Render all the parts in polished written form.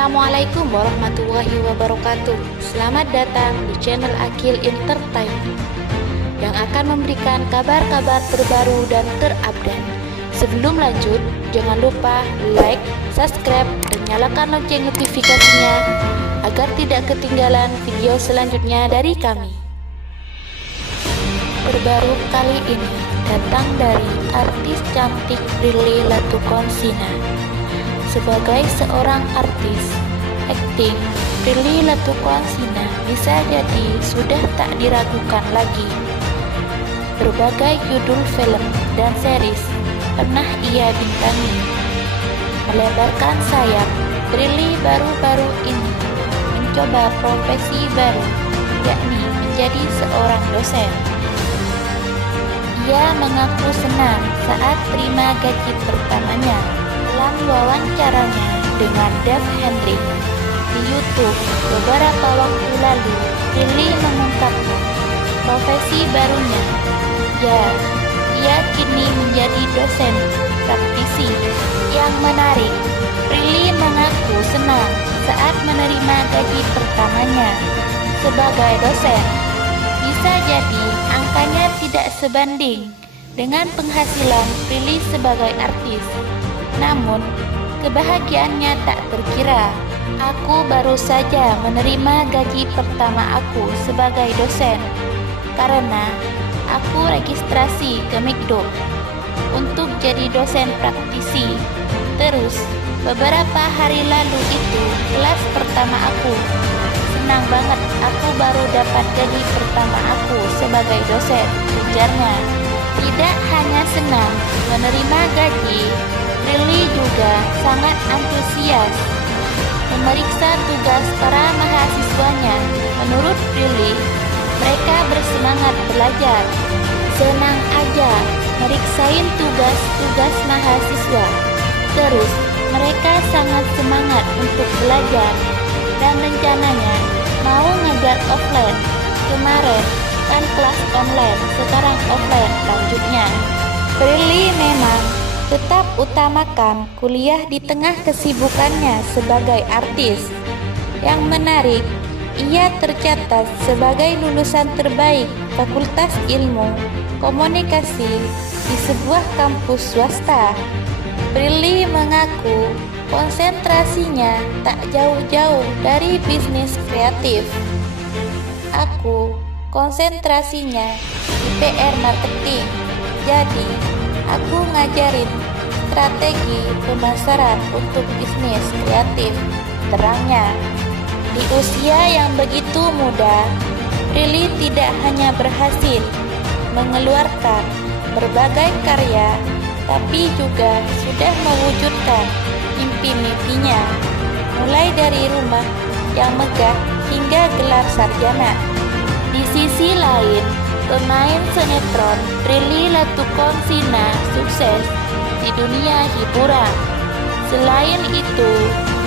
Assalamualaikum warahmatullahi wabarakatuh. Selamat datang di channel Akil Entertainment yang akan memberikan kabar-kabar terbaru dan terupdate. Sebelum lanjut, jangan lupa like, subscribe, dan nyalakan lonceng notifikasinya agar tidak ketinggalan video selanjutnya dari kami. Terbaru kali ini datang dari artis cantik Prilly Latuconsina. Sebagai seorang artis akting, Prilly Latuconsina bisa jadi sudah tak diragukan lagi. Berbagai judul film dan series pernah ia bintangi. Melebarkan sayap, Prilly baru-baru ini mencoba profesi baru, yakni menjadi seorang dosen. Ia mengaku senang saat terima gaji pertamanya. Dalam wawancaranya dengan Dev Henry di YouTube beberapa waktu lalu, Prilly mengungkapkan profesi barunya. Ia kini menjadi dosen praktisi. Yang menarik, Prilly mengaku senang saat menerima gaji pertamanya sebagai dosen. Bisa jadi angkanya tidak sebanding dengan penghasilan Prilly sebagai artis. Namun, kebahagiaannya tak terkira. Aku baru saja menerima gaji pertama aku sebagai dosen karena aku registrasi ke Mikdok untuk jadi dosen praktisi. Terus, beberapa hari lalu itu kelas pertama aku. Senang banget, aku baru dapat gaji pertama aku sebagai dosen, ujarnya. Tidak hanya senang menerima gaji, Prilly juga sangat antusias memeriksa tugas para mahasiswanya. Menurut Prilly, mereka bersemangat belajar. Senang aja meriksain tugas-tugas mahasiswa. Terus, mereka sangat semangat untuk belajar dan rencananya mau ngajar offline. Kemarin kan kelas online, sekarang offline lanjutnya. Prilly memang tetap utamakan kuliah di tengah kesibukannya sebagai artis. Yang menarik, ia tercatat sebagai lulusan terbaik Fakultas Ilmu Komunikasi di sebuah kampus swasta. Prilly mengaku konsentrasinya tak jauh-jauh dari bisnis kreatif. Aku konsentrasinya di PR marketing, jadi aku ngajarin strategi pemasaran untuk bisnis kreatif, terangnya. Di usia yang begitu muda, Prilly tidak hanya berhasil mengeluarkan berbagai karya, tapi juga sudah mewujudkan mimpi-mimpinya, mulai dari rumah yang megah hingga gelar sarjana. Di sisi lain, pemain sinetron Prilly Latuconsina sukses di dunia hiburan. Selain itu,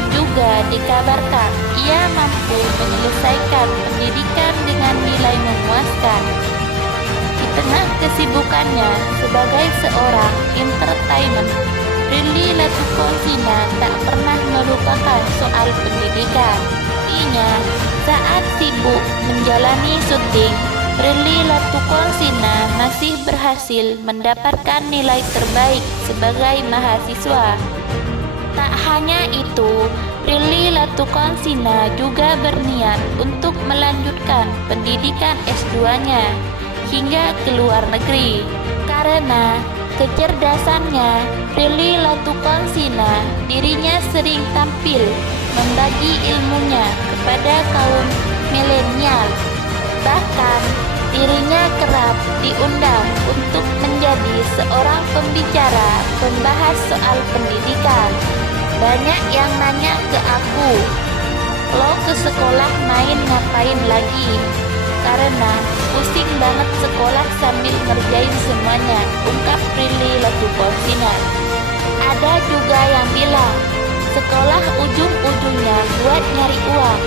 juga dikabarkan ia mampu menyelesaikan pendidikan dengan nilai memuaskan. Di tengah kesibukannya sebagai seorang entertainer, Prilly Latuconsina tak pernah melupakan soal pendidikan. Artinya, saat sibuk menjalani syuting, Prilly Latuconsina masih berhasil mendapatkan nilai terbaik sebagai mahasiswa. Tak hanya itu, Prilly Latuconsina juga berniat untuk melanjutkan pendidikan S2-nya hingga ke luar negeri. Karena kecerdasannya, Prilly Latuconsina dirinya sering tampil membagi ilmunya kepada kaum milenial. Bahkan, dirinya kerap diundang untuk menjadi seorang pembicara pembahas soal pendidikan. Banyak yang nanya ke aku, "Lo ke sekolah main ngapain lagi?" Karena pusing banget sekolah sambil ngerjain semuanya, ungkap Prilly Latuconsina. Ada juga yang bilang, sekolah ujung-ujungnya buat nyari uang.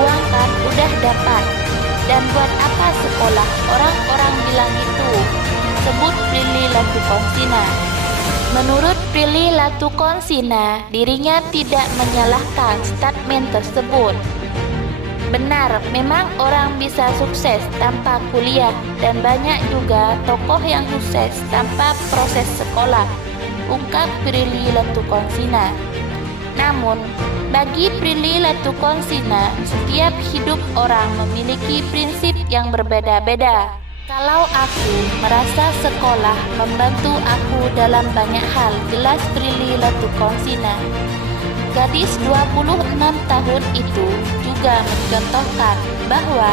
Uang kan udah dapat. Dan buat apa sekolah? Orang-orang bilang itu, sebut Prilly Latuconsina. Menurut Prilly Latukonsina dirinya tidak menyalahkan statement tersebut. Benar, memang orang bisa sukses tanpa kuliah dan banyak juga tokoh yang sukses tanpa proses sekolah, ungkap Prilly Latukonsina. Namun, bagi Prilly Latukonsina, setiap hidup orang memiliki prinsip yang berbeda-beda. Kalau aku merasa sekolah membantu aku dalam banyak hal, jelas Prilly Latukonsina. Gadis 26 tahun itu juga mencontohkan bahwa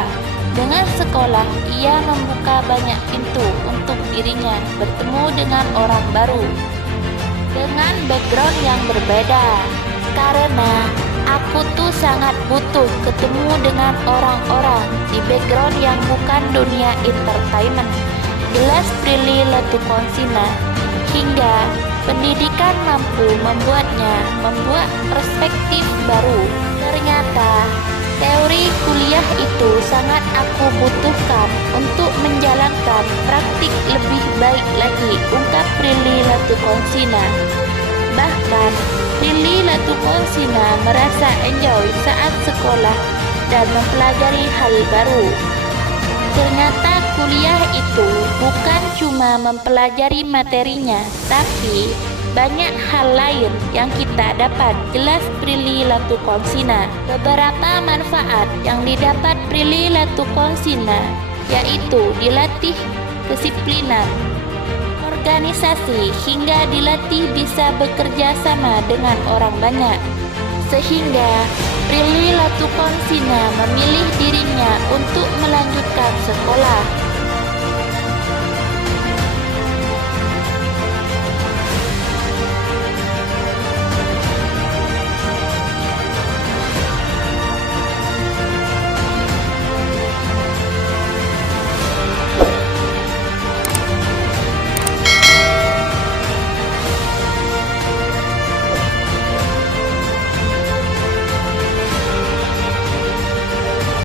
dengan sekolah ia membuka banyak pintu untuk dirinya bertemu dengan orang baru dengan background yang berbeda. Karena aku tuh sangat butuh ketemu dengan orang-orang di background yang bukan dunia entertainment, jelas Prilly Latukonsina. Hingga pendidikan mampu membuatnya membuat perspektif baru. Ternyata teori kuliah itu sangat aku butuhkan untuk menjalankan praktik lebih baik lagi, ungkap Prilly Latukonsina. Bahkan Prilly Latukonsina merasa enjoy saat sekolah dan mempelajari hal baru. Ternyata kuliah itu bukan cuma mempelajari materinya, tapi banyak hal lain yang kita dapat, jelas Prilly Latukonsina. Beberapa manfaat yang didapat Prilly Latukonsina yaitu dilatih kedisiplinan, organisasi, hingga dilatih bisa bekerja sama dengan orang banyak. Sehingga Prilly Latukonsina memilih dirinya untuk melanjutkan sekolah.